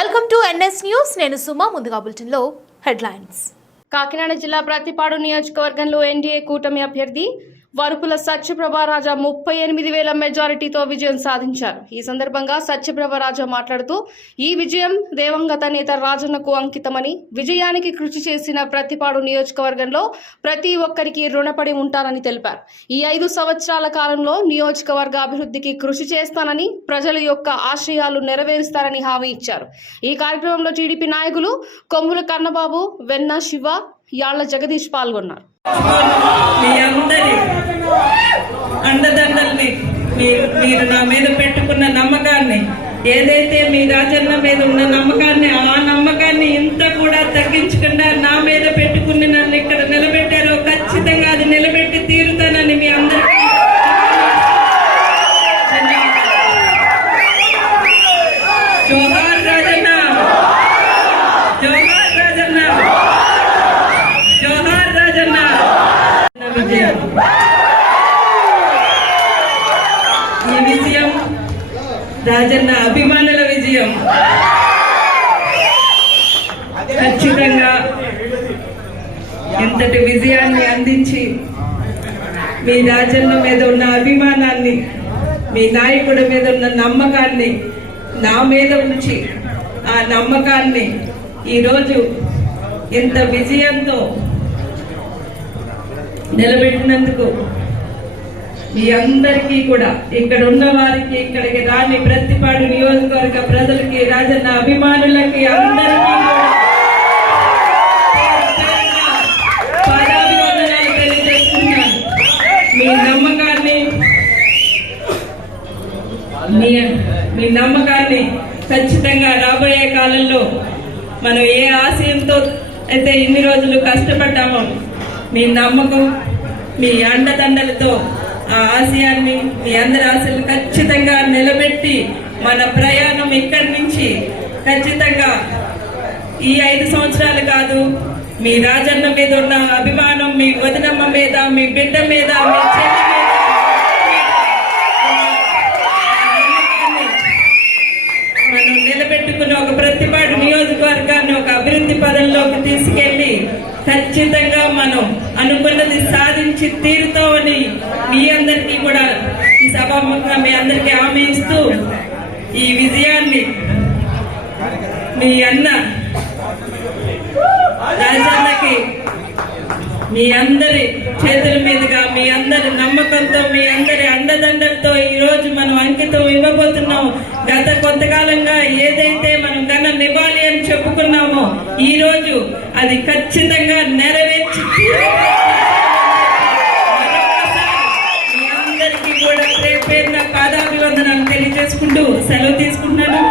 Welcome to NS news. నేను సుమా. ముందుగా బులెటిన్లో హెడ్లైన్స్. కాకినాడ జిల్లా ప్రతిపాడు నియోజకవర్గంలో ఎన్డీఏ కూటమి అభ్యర్థి వరుపుల సత్యప్రభారాజా 38,000 మెజారిటీతో విజయం సాధించారు. ఈ సందర్భంగా సత్యప్రభారాజా మాట్లాడుతూ ఈ విజయం దేవంగత నేత రాజన్నకు అంకితమని, విజయానికి కృషి చేసిన ప్రతిపాడు నియోజకవర్గంలో ప్రతి ఒక్కరికి రుణపడి ఉంటానని తెలిపారు. ఈ 5 సంవత్సరాల కాలంలో నియోజకవర్గ అభివృద్ధికి కృషి చేస్తానని, ప్రజల యొక్క ఆశయాలు నెరవేరుస్తారని హామీ ఇచ్చారు. ఈ కార్యక్రమంలో టీడీపీ నాయకులు కొమ్ముల కన్నబాబు, వెన్న శివ, యాళ్ల జగదీష్ పాల్గొన్నారు. మీ అందరి అండదండల్ని మీరు నా మీద పెట్టుకున్న నమ్మకాన్ని, ఏదైతే మీ రాజన్న మీద ఉన్న నమ్మకాన్ని, ఆ నమ్మకాన్ని ఇంత కూడా తగ్గించకుండా నా మీద పెట్టుకుని నన్ను ఇక్కడ నిలబెట్టారో ఖచ్చితంగా అది నిలబెట్టి తీరుతానని మీ అందరికీ జోహార్ రాజన్న, జోహార్ రాజన్న, జోహార్ రాజన్న. విజయం, ఈ విజయం రాజన్న అభిమానుల విజయం. ఖచ్చితంగా ఇంతటి విజయాన్ని అందించి మీ రాజన్న మీద ఉన్న అభిమానాన్ని, మీ నాయకుడి మీద ఉన్న నమ్మకాన్ని నా మీద ఉంచి ఆ నమ్మకాన్ని ఈరోజు ఇంత విజయంతో నిలబెట్టినందుకు మీ అందరికీ కూడా, ఇక్కడ ఉన్న వారికి, ఇక్కడికి రాని ప్రతిపాడు నియోజకవర్గ ప్రజలకి, రాజన్న అభిమానులకి అందరికీ పాదాభివందనాలు తెలియజేస్తున్నాను. మీ నమ్మకాన్ని ఖచ్చితంగా రాబోయే కాలంలో మనం ఏ ఆశయంతో అయితే ఇన్ని రోజులు కష్టపడ్డామో, మీ నమ్మకం, మీ అండదండలతో ఆ ఆశయాన్ని, మీ అందరి ఆశలు ఖచ్చితంగా నిలబెట్టి మన ప్రయాణం ఇక్కడి నుంచి ఖచ్చితంగా ఈ 5 సంవత్సరాలు కాదు, మీ రాజన్న మీద ఉన్న అభిమానం, మీ వదినమ్మ మీద, మీ బిడ్డ మీద, మీ చెల్లి మీద మనం నిలబెట్టుకుని ఒక ప్రతిపాడు నియోజకవర్గాన్ని ఒక అభివృద్ధి పదంలోకి తీసుకెళ్లి ఖచ్చితంగా మనం అనుకున్నది సాధించి తీరుతామని మీ అందరికీ కూడా ఈ సభాముఖంగా మీ అందరికీ హామీ ఇస్తూ, ఈ విజయాన్ని మీ అన్న రాజన్నకి మీ అందరి చేతుల మీదుగా, మీ అందరి నమ్మకంతో, మీ అందరి అండదండలతో ఈ రోజు మనం అంకితం ఇవ్వబోతున్నాం. గత కొంతకాలంగా ఏదైతే మనం ఘనం ఇవ్వాలి అని చెప్పుకున్నామో, ఈ రోజు అది ఖచ్చితంగా నెరవేర్చి మీ అందరికీ కూడా పేరున పాదాభివందనాలు తెలియజేసుకుంటూ సెలవు తీసుకుంటున్నాను.